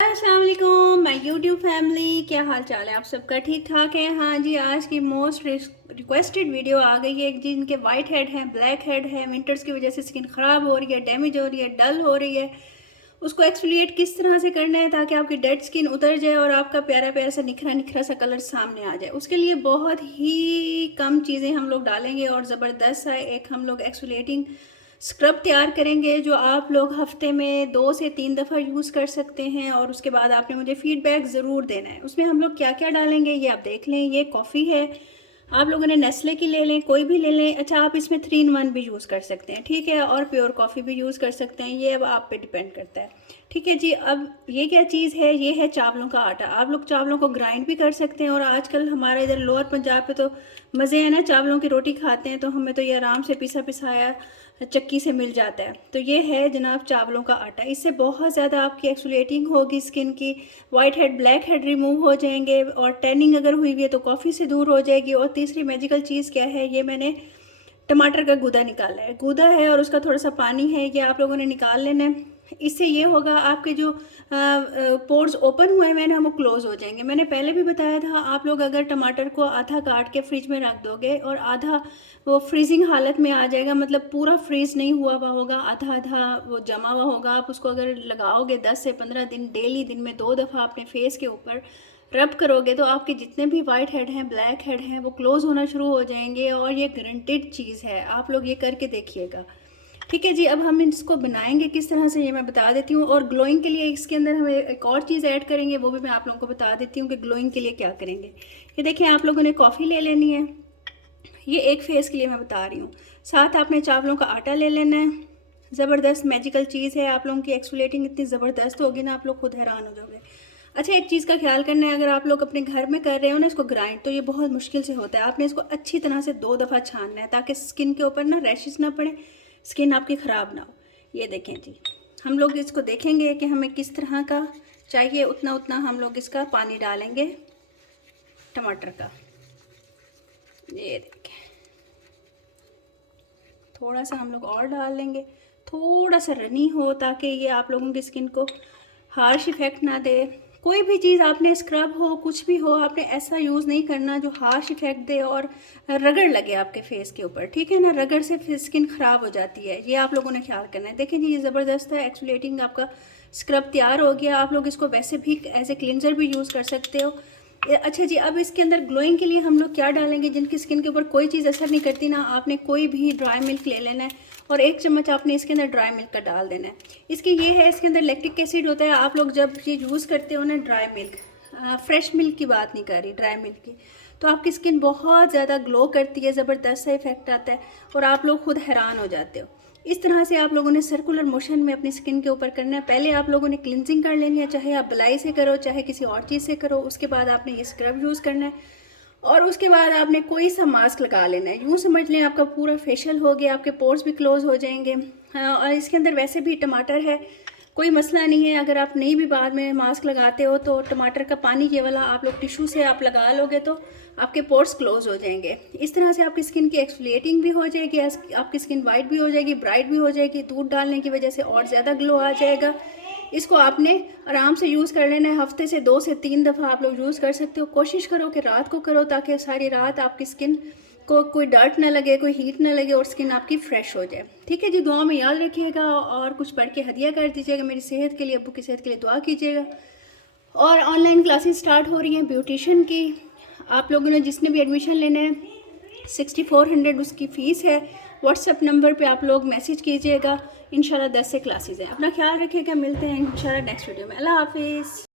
अस्सलाम वालेकुम my YouTube family, क्या हाल चाल है आप सबका? ठीक ठाक है? हाँ जी, आज की मोस्ट रिक्वेस्टेड वीडियो आ गई है। जिनके वाइट हेड हैं, ब्लैक हेड है, विंटर्स की वजह से स्किन ख़राब हो रही है, डैमेज हो रही है, डल हो रही है, उसको एक्सफोलिएट किस तरह से करना है ताकि आपकी डेड स्किन उतर जाए और आपका प्यारा प्यारा सा निखरा निखरा सा कलर सामने आ जाए। उसके लिए बहुत ही कम चीज़ें हम लोग डालेंगे और ज़बरदस्त सा एक हम लोग एक्सफोलिएटिंग स्क्रब तैयार करेंगे जो आप लोग हफ्ते में 2 से 3 दफ़ा यूज़ कर सकते हैं। और उसके बाद आपने मुझे फ़ीडबैक ज़रूर देना है। उसमें हम लोग क्या क्या डालेंगे ये आप देख लें। ये कॉफ़ी है, आप लोगों ने नेस्ले की ले लें, कोई भी ले लें। अच्छा, आप इसमें 3 in 1 भी यूज़ कर सकते हैं, ठीक है, और प्योर कॉफ़ी भी यूज़ कर सकते हैं। ये अब आप पे डिपेंड करता है, ठीक है जी। अब ये क्या चीज़ है? ये है चावलों का आटा। आप लोग चावलों को ग्राइंड भी कर सकते हैं और आजकल हमारे इधर लोअर पंजाब पे तो मज़े हैं ना, चावलों की रोटी खाते हैं, तो हमें तो ये आराम से पिसा पिसाया चक्की से मिल जाता है। तो ये है जनाब चावलों का आटा। इससे बहुत ज़्यादा आपकी एक्सफोलिएटिंग होगी, स्किन की white head black head remove हो जाएंगे और टैनिंग अगर हुई हुई है तो कॉफ़ी से दूर हो जाएगी। और तीसरी मैजिकल चीज़ क्या है? ये मैंने टमाटर का गूदा निकाला है। गूदा है और उसका थोड़ा सा पानी है, ये आप लोगों ने निकाल लेना है। इससे ये होगा आपके जो पोर्स ओपन हुए हैं ना वो क्लोज़ हो जाएंगे। मैंने पहले भी बताया था, आप लोग अगर टमाटर को आधा काट के फ्रिज में रख दोगे और आधा वो फ्रीजिंग हालत में आ जाएगा, मतलब पूरा फ्रीज नहीं हुआ हुआ होगा, आधा आधा वो जमा हुआ होगा। आप उसको अगर लगाओगे 10 से 15 दिन डेली, दिन में 2 दफ़ा अपने फेस के ऊपर रब करोगे तो आपके जितने भी वाइट हेड हैं, ब्लैक हेड हैं, वो क्लोज़ होना शुरू हो जाएंगे। और ये गारंटेड चीज़ है, आप लोग ये करके देखिएगा, ठीक है जी। अब हम इसको बनाएंगे किस तरह से ये मैं बता देती हूँ। और ग्लोइंग के लिए इसके अंदर हम एक और चीज़ ऐड करेंगे, वो भी मैं आप लोगों को बता देती हूँ कि ग्लोइंग के लिए क्या करेंगे। ये देखें, आप लोगों ने कॉफ़ी ले लेनी है, ये एक फेस के लिए मैं बता रही हूँ। साथ आपने चावलों का आटा ले लेना है। ज़बरदस्त मैजिकल चीज़ है, आप लोगों की एक्सफोलिएटिंग इतनी ज़बरदस्त होगी ना, आप लोग खुद हैरान हो जाओगे। अच्छा, एक चीज़ का ख्याल करना है, अगर आप लोग अपने घर में कर रहे हो ना इसको ग्राइंड, तो ये बहुत मुश्किल से होता है। आपने इसको अच्छी तरह से 2 दफ़ा छानना है ताकि स्किन के ऊपर ना रैशेस ना पड़े, स्किन आपकी ख़राब ना हो। ये देखें जी, हम लोग इसको देखेंगे कि हमें किस तरह का चाहिए, उतना उतना हम लोग इसका पानी डालेंगे टमाटर का। ये देखें, थोड़ा सा हम लोग और डाल लेंगे, थोड़ा सा रनी हो ताकि ये आप लोगों की स्किन को हार्श इफ़ेक्ट ना दे। कोई भी चीज़ आपने स्क्रब हो, कुछ भी हो, आपने ऐसा यूज़ नहीं करना जो हार्श इफ़ेक्ट दे और रगड़ लगे आपके फेस के ऊपर, ठीक है ना। रगड़ से स्किन ख़राब हो जाती है, ये आप लोगों ने ख्याल करना है। देखें जी, ये ज़बरदस्त है, एक्सफोलिएटिंग आपका स्क्रब तैयार हो गया। आप लोग इसको वैसे भी एज ए क्लिनज़र भी यूज़ कर सकते हो। अच्छा जी, अब इसके अंदर ग्लोइंग के लिए हम लोग क्या डालेंगे? जिनकी स्किन के ऊपर कोई चीज़ असर नहीं करती ना, आपने कोई भी ड्राई मिल्क ले लेना है और 1 चम्मच आपने इसके अंदर ड्राई मिल्क का डाल देना है। इसकी ये है, इसके अंदर लैक्टिक एसिड होता है। आप लोग जब ये यूज़ करते हो ना ड्राई मिल्क, फ्रेश मिल्क की बात नहीं कर रही, ड्राई मिल्क की, तो आपकी स्किन बहुत ज़्यादा ग्लो करती है, ज़बरदस्त सा इफेक्ट आता है और आप लोग खुद हैरान हो जाते हो। इस तरह से आप लोगों ने सर्कुलर मोशन में अपनी स्किन के ऊपर करना है। पहले आप लोगों ने क्लिनजिंग कर लेनी है, चाहे आप बलाई से करो चाहे किसी और चीज़ से करो। उसके बाद आपने ये स्क्रब यूज़ करना है और उसके बाद आपने कोई सा मास्क लगा लेना है। यूँ समझ लें आपका पूरा फेशियल हो गया, आपके पोर्स भी क्लोज हो जाएंगे। हाँ, और इसके अंदर वैसे भी टमाटर है, कोई मसला नहीं है। अगर आप नहीं भी बाद में मास्क लगाते हो तो टमाटर का पानी ये वाला आप लोग टिश्यू से आप लगा लोगे तो आपके पोर्स क्लोज हो जाएंगे। इस तरह से आपकी स्किन की एक्सफोलिएटिंग भी हो जाएगी, आपकी स्किन वाइट भी हो जाएगी, ब्राइट भी हो जाएगी। दूध डालने की वजह से और ज़्यादा ग्लो आ जाएगा। इसको आपने आराम से यूज़ कर लेना है, हफ्ते से 2 से 3 दफ़ा आप लोग यूज़ कर सकते हो। कोशिश करो कि रात को करो ताकि सारी रात आपकी स्किन को कोई डर्ट ना लगे, कोई हीट ना लगे और स्किन आपकी फ्रेश हो जाए, ठीक है जी। दुआ में याद रखिएगा और कुछ पढ़ के हदिया कर दीजिएगा मेरी सेहत के लिए, अब्बू की सेहत के लिए दुआ कीजिएगा। और ऑनलाइन क्लासेस स्टार्ट हो रही हैं ब्यूटिशन की। आप लोगों ने जिसने भी एडमिशन लेना है 6400 उसकी फ़ीस है। व्हाट्सएप नंबर पे आप लोग मैसेज कीजिएगा। इंशाल्लाह 10 से क्लासेस हैं। अपना ख्याल रखिएगा, मिलते हैं इंशाल्लाह नेक्स्ट वीडियो में। अल्लाह हाफिज़।